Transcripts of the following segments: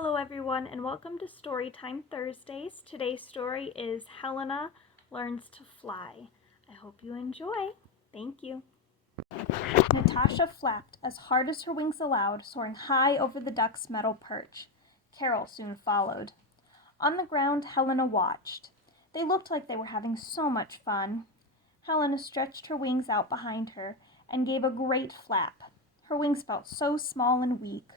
Hello everyone and welcome to Storytime Thursdays. Today's story is Helena Learns to Fly. I hope you enjoy. Thank you. Natasha flapped as hard as her wings allowed, soaring high over the duck's metal perch. Carol soon followed. On the ground, Helena watched. They looked like they were having so much fun. Helena stretched her wings out behind her and gave a great flap. Her wings felt so small and weak.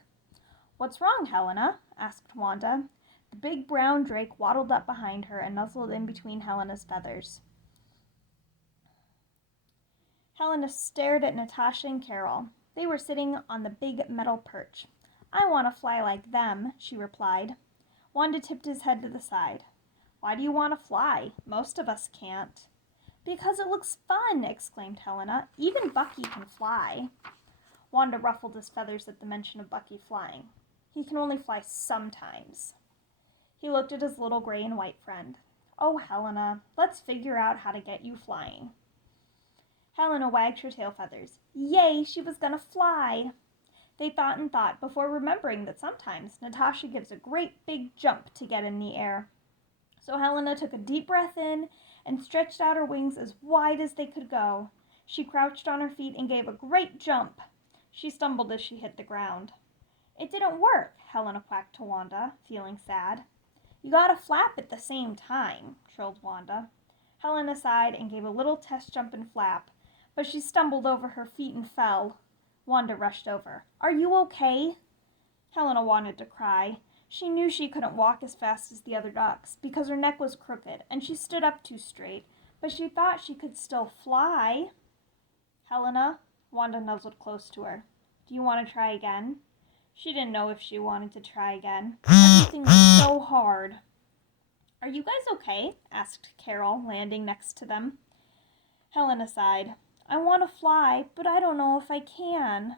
"What's wrong, Helena?" asked Wanda. The big brown drake waddled up behind her and nuzzled in between Helena's feathers. Helena stared at Natasha and Carol. They were sitting on the big metal perch. "I want to fly like them," she replied. Wanda tipped his head to the side. "Why do you want to fly? Most of us can't." "Because it looks fun," exclaimed Helena. "Even Bucky can fly." Wanda ruffled his feathers at the mention of Bucky flying. "He can only fly sometimes." He looked at his little gray and white friend. "Oh, Helena, let's figure out how to get you flying." Helena wagged her tail feathers. Yay, she was gonna fly! They thought and thought before remembering that sometimes Natasha gives a great big jump to get in the air. So Helena took a deep breath in and stretched out her wings as wide as they could go. She crouched on her feet and gave a great jump. She stumbled as she hit the ground. "It didn't work," Helena quacked to Wanda, feeling sad. "You gotta flap at the same time," trilled Wanda. Helena sighed and gave a little test jump and flap, but she stumbled over her feet and fell. Wanda rushed over. "Are you okay?" Helena wanted to cry. She knew she couldn't walk as fast as the other ducks because her neck was crooked and she stood up too straight, but she thought she could still fly. "Helena," Wanda nuzzled close to her. "Do you want to try again?" She didn't know if she wanted to try again. Everything was so hard. "Are you guys okay?" asked Carol, landing next to them. Helena sighed. "I want to fly, but I don't know if I can."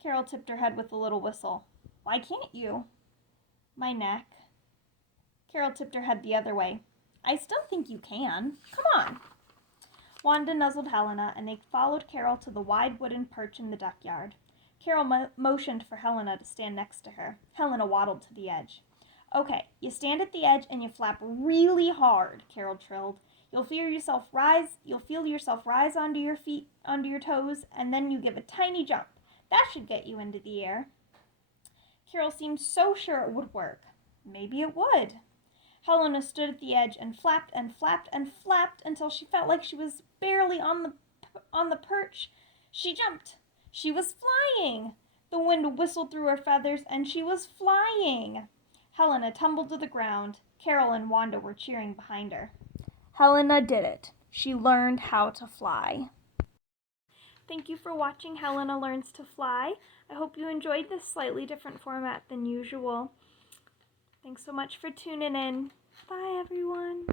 Carol tipped her head with a little whistle. "Why can't you?" "My neck." Carol tipped her head the other way. "I still think you can. Come on." Wanda nuzzled Helena, and they followed Carol to the wide wooden perch in the duck yard. Carol motioned for Helena to stand next to her. Helena waddled to the edge. "Okay, you stand at the edge and you flap really hard," Carol trilled. You'll feel yourself rise onto your feet, onto your toes, and then you give a tiny jump. That should get you into the air." Carol seemed so sure it would work. Maybe it would. Helena stood at the edge and flapped and flapped and flapped until she felt like she was barely on the perch. She jumped. She was flying. The wind whistled through her feathers, and she was flying. Helena tumbled to the ground. Carol and Wanda were cheering behind her. Helena did it. She learned how to fly. Thank you for watching Helena Learns to Fly. I hope you enjoyed this slightly different format than usual. Thanks so much for tuning in. Bye, everyone.